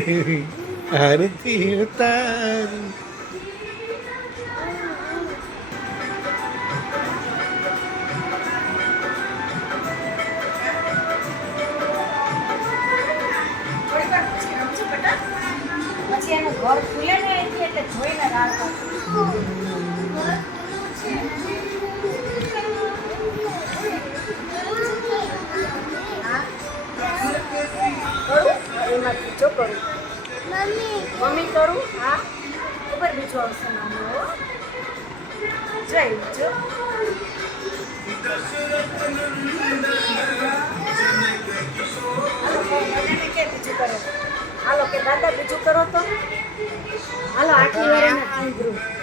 આરતી ઉતારી પછી એનું ઘર ખુલે ને અહીંથી એટલે જોઈને રાહ એમાં બીજો કરું મમ્મી કરું હા ખબર બીજો આવશે મમ્મી જય જો કે બીજું કરો હાલો કે દાદા બીજું કરો તો હાલો આટલી વાર એના